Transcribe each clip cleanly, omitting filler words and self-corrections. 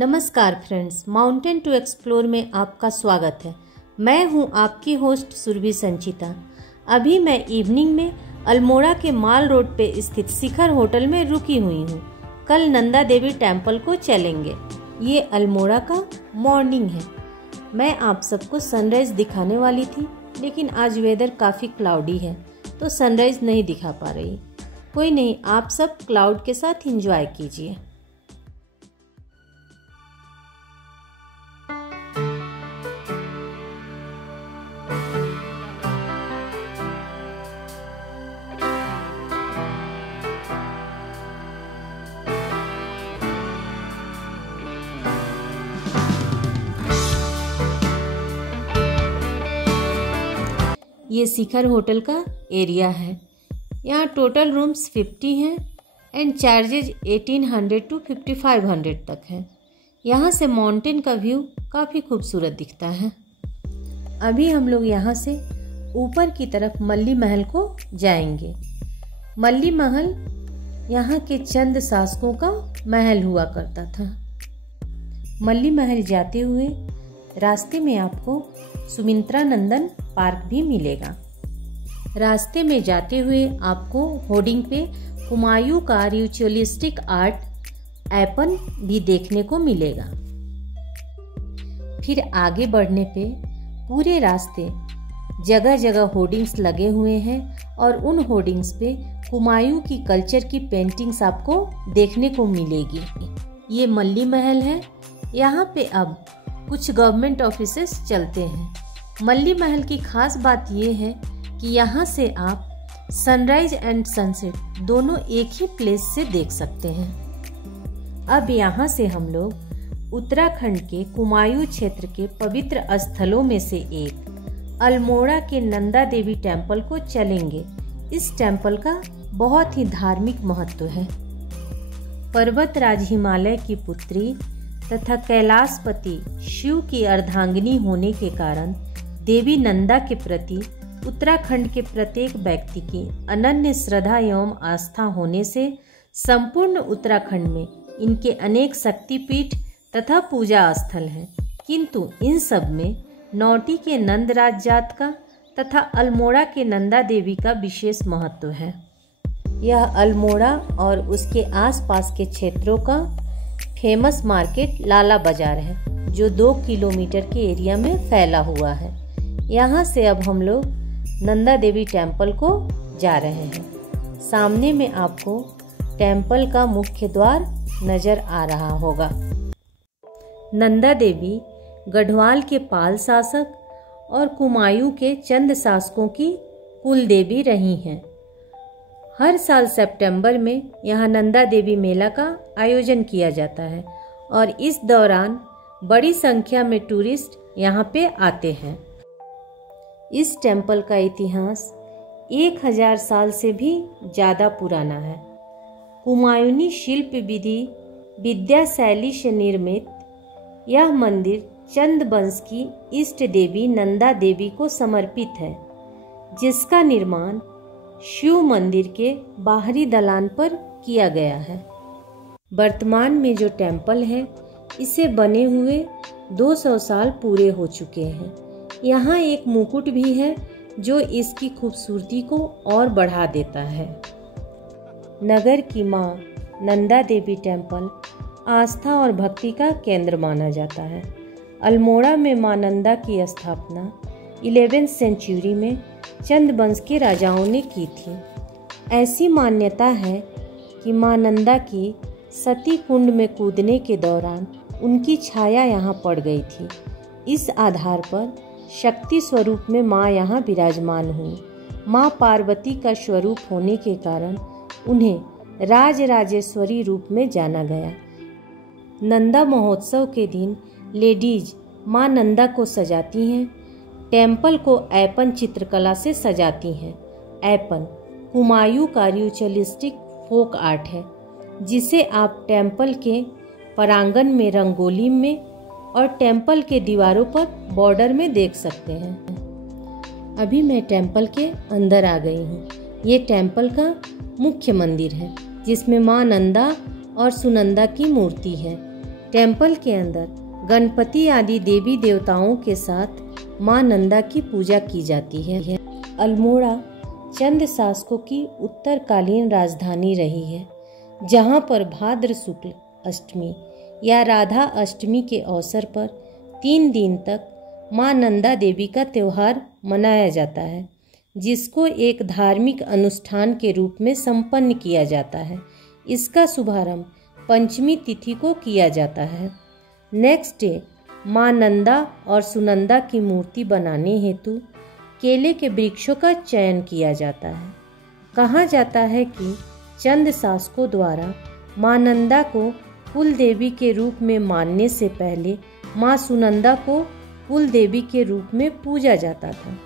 नमस्कार friends, mountain to explore में आपका स्वागत है। मैं हूं आपकी होस्ट सुरभि संचिता। अभी मैं इवनिंग में अल्मोड़ा के माल रोड पे स्थित शिखर होटल में रुकी हुई हूं। कल नंदा देवी टेम्पल को चलेंगे। ये अल्मोड़ा का मॉर्निंग है। मैं आप सबको सनराइज दिखाने वाली थी, लेकिन आज वेदर काफ़ी क्लाउडी है तो सनराइज नहीं दिखा पा रही। कोई नहीं, आप सब क्लाउड के साथ एंजॉय कीजिए। ये शिखर होटल का एरिया है। यहाँ टोटल रूम्स 50 हैं एंड चार्जेज 1800 to 5500 तक हैं। यहाँ से माउंटेन का व्यू काफ़ी खूबसूरत दिखता है। अभी हम लोग यहाँ से ऊपर की तरफ मल्ली महल को जाएंगे। मल्ली महल यहाँ के चंद शासकों का महल हुआ करता था। मल्ली महल जाते हुए रास्ते में आपको सुमित्रा नंदन पार्क भी मिलेगा। रास्ते में जाते हुए आपको होर्डिंग पे हुमायूं का रिचुअलिस्टिक आर्ट एपन भी देखने को मिलेगा। फिर आगे बढ़ने पे पूरे रास्ते जगह जगह होर्डिंग्स लगे हुए हैं और उन होर्डिंग्स पे हुमायूं की कल्चर की पेंटिंग्स आपको देखने को मिलेगी। ये मल्ली महल है। यहाँ पे अब कुछ गवर्नमेंट ऑफिसेस चलते हैं। मल्ली महल की खास बात यह है कि यहाँ से आप सनराइज एंड सनसेट दोनों एक ही प्लेस से देख सकते हैं। अब यहाँ से हम लोग उत्तराखंड के कुमायूं क्षेत्र के पवित्र स्थलों में से एक अल्मोड़ा के नंदा देवी टेम्पल को चलेंगे। इस टेम्पल का बहुत ही धार्मिक महत्व है। पर्वतराज हिमालय की पुत्री तथा कैलाशपति शिव की अर्धांगिनी होने के कारण देवी नंदा के प्रति उत्तराखंड के प्रत्येक व्यक्ति की अनन्य श्रद्धा एवं आस्था होने से संपूर्ण उत्तराखंड में इनके अनेक शक्तिपीठ तथा पूजा स्थल हैं। किंतु इन सब में नौटी के नंदराज जात का तथा अल्मोड़ा के नंदा देवी का विशेष महत्व है। यह अल्मोड़ा और उसके आसपास के क्षेत्रों का फेमस मार्केट लाला बाजार है, जो 2 किलोमीटर के एरिया में फैला हुआ है। यहाँ से अब हम लोग नंदा देवी टेम्पल को जा रहे हैं। सामने में आपको टेम्पल का मुख्य द्वार नजर आ रहा होगा। नंदा देवी गढ़वाल के पाल शासक और कुमायूं के चंद शासकों की कुल देवी रही हैं। हर साल सितंबर में यहाँ नंदा देवी मेला का आयोजन किया जाता है और इस दौरान बड़ी संख्या में टूरिस्ट यहाँ पे आते हैं। इस टेम्पल का इतिहास 1000 साल से भी ज़्यादा पुराना है। कुमायूनी शिल्प विधि विद्या शैली से निर्मित यह मंदिर चंद वंश की इष्ट देवी नंदा देवी को समर्पित है, जिसका निर्माण शिव मंदिर के बाहरी दलान पर किया गया है। वर्तमान में जो टेम्पल है, इसे बने हुए 200 साल पूरे हो चुके हैं। यहाँ एक मुकुट भी है जो इसकी खूबसूरती को और बढ़ा देता है। नगर की माँ नंदा देवी टेम्पल आस्था और भक्ति का केंद्र माना जाता है। अल्मोड़ा में माँ नंदा की स्थापना 11वीं सेंचुरी में चंद वंश के राजाओं ने की थी। ऐसी मान्यता है कि माँ नंदा की सती कुंड में कूदने के दौरान उनकी छाया यहाँ पड़ गई थी। इस आधार पर शक्ति स्वरूप में माँ यहाँ विराजमान हुई। माँ पार्वती का स्वरूप होने के कारण उन्हें राजराजेश्वरी रूप में जाना गया। नंदा महोत्सव के दिन लेडीज माँ नंदा को सजाती हैं। टेम्पल को एपन चित्रकला से सजाती हैं। एपन हुमायूं का रिचुअलिस्टिक फोक आर्ट है, जिसे आप टेम्पल के प्रांगण में रंगोली में और टेम्पल के दीवारों पर बॉर्डर में देख सकते हैं। अभी मैं टेम्पल के अंदर आ गई हूँ। ये टेम्पल का मुख्य मंदिर है, जिसमें माँ नंदा और सुनंदा की मूर्ति है। टेम्पल के अंदर गणपति आदि देवी देवताओं के साथ मां नंदा की पूजा की जाती है। अल्मोड़ा चंद शासकों की उत्तरकालीन राजधानी रही है, जहां पर भाद्र शुक्ल अष्टमी या राधा अष्टमी के अवसर पर 3 दिन तक मां नंदा देवी का त्यौहार मनाया जाता है, जिसको एक धार्मिक अनुष्ठान के रूप में संपन्न किया जाता है। इसका शुभारंभ पंचमी तिथि को किया जाता है। नेक्स्ट डे मां नंदा और सुनंदा की मूर्ति बनाने हेतु केले के वृक्षों का चयन किया जाता है। कहा जाता है कि चंद शासकों द्वारा मां नंदा को कुल देवी के रूप में मानने से पहले मां सुनंदा को कुल देवी के रूप में पूजा जाता था।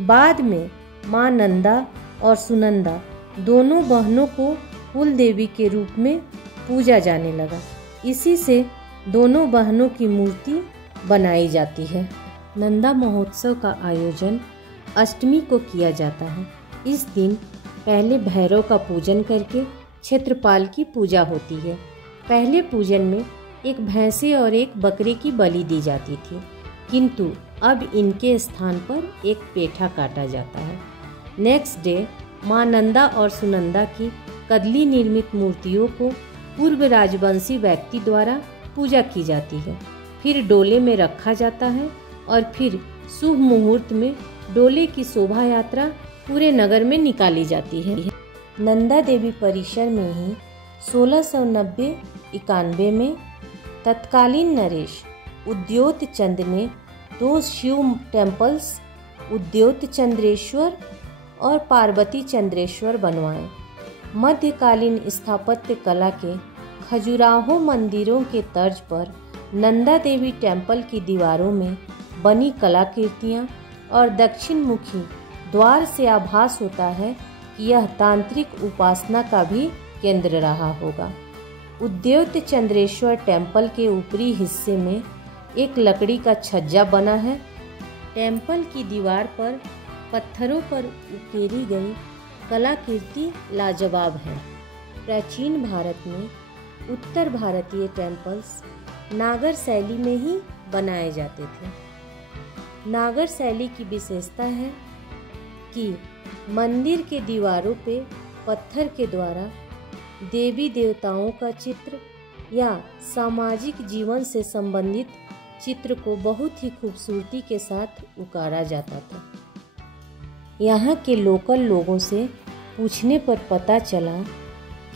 बाद में मां नंदा और सुनंदा दोनों बहनों को कुल देवी के रूप में पूजा जाने लगा। इसी से दोनों बहनों की मूर्ति बनाई जाती है। नंदा महोत्सव का आयोजन अष्टमी को किया जाता है। इस दिन पहले भैरव का पूजन करके क्षेत्रपाल की पूजा होती है। पहले पूजन में एक भैंसे और एक बकरे की बलि दी जाती थी, किंतु अब इनके स्थान पर एक पेठा काटा जाता है। नेक्स्ट डे मां नंदा और सुनंदा की कदली निर्मित मूर्तियों को पूर्व राजवंशी व्यक्ति द्वारा पूजा की जाती है। फिर डोले में रखा जाता है और फिर शुभ मुहूर्त में डोले की शोभा यात्रा पूरे नगर में निकाली जाती है। नंदा देवी परिसर में ही 1690-91 में तत्कालीन नरेश उद्योत चंद ने 2 शिव टेम्पल्स उद्योत चंद्रेश्वर और पार्वती चंद्रेश्वर बनवाए। मध्यकालीन स्थापत्य कला के खजुराहो मंदिरों के तर्ज पर नंदा देवी टेम्पल की दीवारों में बनी कलाकृतियाँ और दक्षिण मुखी द्वार से आभास होता है कि यह तांत्रिक उपासना का भी केंद्र रहा होगा। उद्योत चंद्रेश्वर टेम्पल के ऊपरी हिस्से में एक लकड़ी का छज्जा बना है। टेम्पल की दीवार पर पत्थरों पर उकेरी गई कलाकृति लाजवाब है। प्राचीन भारत में उत्तर भारतीय टेम्पल्स नागर शैली में ही बनाए जाते थे। नागर शैली की विशेषता है कि मंदिर के दीवारों पे पत्थर के द्वारा देवी देवताओं का चित्र या सामाजिक जीवन से संबंधित चित्र को बहुत ही खूबसूरती के साथ उकारा जाता था। यहाँ के लोकल लोगों से पूछने पर पता चला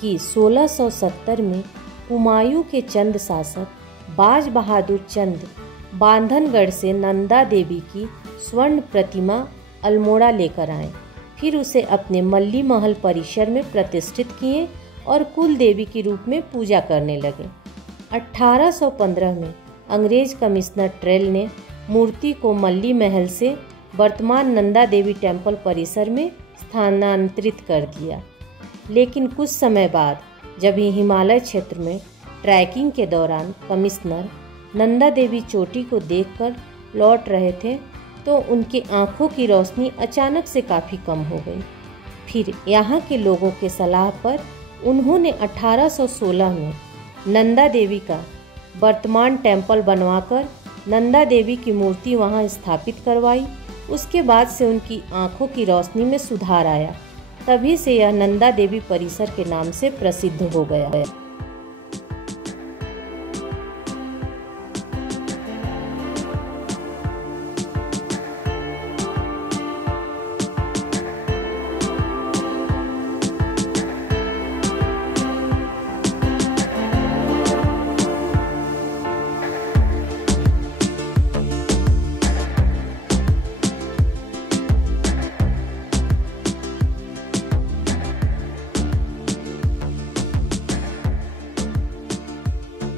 कि 1670 में हुमायूं के चंद शासक बाज बहादुर चंद बांधनगढ़ से नंदा देवी की स्वर्ण प्रतिमा अल्मोड़ा लेकर आए। फिर उसे अपने मल्ली महल परिसर में प्रतिष्ठित किए और कुल देवी के रूप में पूजा करने लगे। 1815 में अंग्रेज कमिश्नर ट्रेल ने मूर्ति को मल्ली महल से वर्तमान नंदा देवी टेम्पल परिसर में स्थानांतरित कर दिया। लेकिन कुछ समय बाद जब हिमालय क्षेत्र में ट्रैकिंग के दौरान कमिश्नर नंदा देवी चोटी को देखकर लौट रहे थे तो उनकी आंखों की रोशनी अचानक से काफ़ी कम हो गई। फिर यहाँ के लोगों के सलाह पर उन्होंने 1816 में नंदा देवी का वर्तमान टेम्पल बनवाकर नंदा देवी की मूर्ति वहाँ स्थापित करवाई। उसके बाद से उनकी आंखों की रोशनी में सुधार आया। तभी से यह नंदा देवी परिसर के नाम से प्रसिद्ध हो गया है।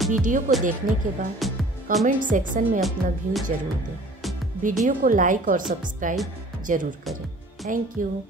वीडियो को देखने के बाद कमेंट सेक्शन में अपना व्यू जरूर दें। वीडियो को लाइक और सब्सक्राइब जरूर करें। Thank you.